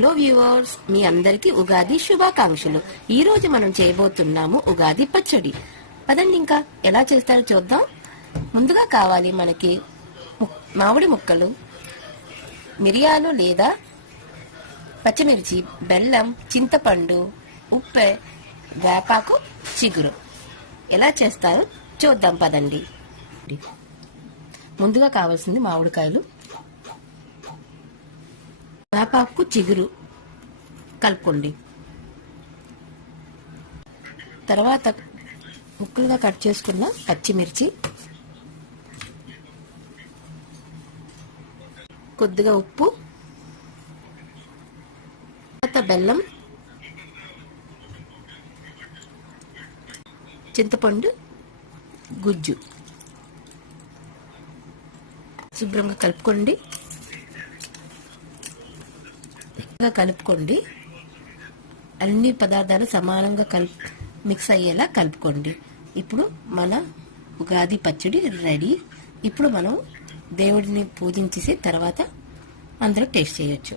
Hello viewers, మీ అందరికీ ఉగాది శుభాకాంక్షలు. ఈ రోజు మనం చేయబోతున్నాము ఉగాది పచ్చడి. పదండి ఇంకా ఎలా చేస్తారో చూద్దాం. ముందుగా కావాలి మనకి మామిడి ముక్కలు, మిరియాలు లేదా పచ్చిమిర్చి, బెల్లం, చింతపండు, ఉప్పు, వేపాకు, చిగురు. ఎలా చేస్తారో చూద్దాం పదండి. ముందుగా కావాల్సింది మామిడికాయలు, వేపాకు, చిగురు కలుపుకోండి. తర్వాత ముక్కలుగా కట్ చేసుకున్న పచ్చిమిర్చి, కొద్దిగా ఉప్పు, తర్వాత బెల్లం, చింతపండు గుజ్జు శుభ్రంగా కలుపుకోండి. అన్ని పదార్థాలు సమానంగా మిక్స్ అయ్యేలా కలుపుకోండి. ఇప్పుడు మన ఉగాది పచ్చడి రెడీ. ఇప్పుడు మనం దేవుడిని పూజించేసి తర్వాత అందరూ టేస్ట్ చేయొచ్చు.